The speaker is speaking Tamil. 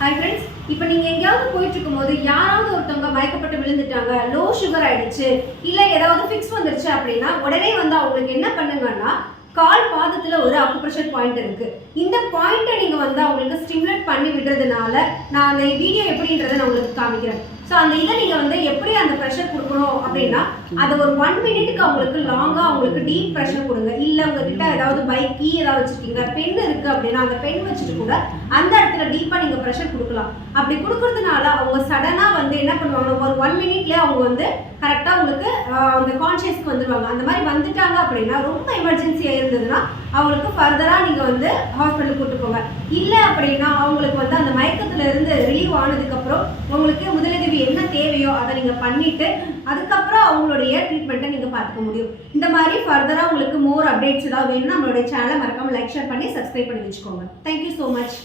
Hi friends, இப்போ நீங்க எங்கயாவது போயிட்டு இருக்கும்போது யாராவது ஒருத்தவங்க மயக்கப்பட்டு விழுந்துட்டாங்க, லோ சுகர் ஆயிடுச்சு, இல்ல ஏதாவது ஃபிக்ஸ் வந்துருச்சு அப்படின்னா உடனே வந்து அவங்களுக்கு என்ன பண்ணுங்கன்னா கால் பாதத்துல ஒரு அக்குப்ரெஷர் பாயிண்ட் இருக்கு. இந்த பாயிண்ட்டை நீங்க வந்து அவங்களுக்கு ஸ்டிமுலேட் பண்ணி விடுறதுனால நான் அந்த வீடியோ எப்படின்றத நான் உங்களுக்கு காமிக்கிறேன். ஸோ அந்த இதை நீங்கள் வந்து எப்படி அந்த ப்ரெஷர் கொடுக்கணும் அப்படின்னா அதை ஒரு 1 மினிட்டுக்கு அவங்களுக்கு லாங்காக அவங்களுக்கு டீப் ப்ரெஷர் கொடுங்க. இல்லை உங்ககிட்ட ஏதாவது பைக் கீ ஏதாவது வச்சுருக்கீங்க, பென் இருக்குது அப்படின்னா அந்த பென் வச்சுட்டு கூட அந்த இடத்துல டீப்பாக நீங்கள் ப்ரெஷர் கொடுக்கலாம். அப்படி கொடுக்கறதுனால அவங்க சடனாக வந்து என்ன பண்ணுவாங்க, ஒரு 1 மினிட்லேயே அவங்க வந்து கரெக்டாக அவங்களுக்கு அந்த கான்ஷியஸ்க்கு வந்துடுவாங்க. அந்த மாதிரி வந்துட்டாங்க அப்படின்னா ரொம்ப எமர்ஜென்சியாக இருந்ததுன்னா அவங்களுக்கு ஃபர்தராக நீங்கள் வந்து ஹாஸ்பிட்டலுக்கு கூட்டு போங்க. இல்லை அப்படின்னா அவங்களுக்கு வந்து அந்த மயக்கத்தில் இருந்து ரிலீவ் ஆனதுக்கப்புறம் உங்களுக்கு முதலுதவி என்ன தேவையோ அதை நீங்கள் பண்ணிவிட்டு அதுக்கப்புறம் அவங்களுடைய ட்ரீட்மெண்ட்டை நீங்கள் பார்த்துக்க முடியும். இந்த மாதிரி ஃபர்தராக உங்களுக்கு மோர் அப்டேட்ஸ் ஏதாவது வேணும்னா நம்மளுடைய சேனலை மறக்காமல் லைக் ஷேர் பண்ணி சப்ஸ்கிரைப் பண்ணி வச்சுக்கோங்க. Thank you so much.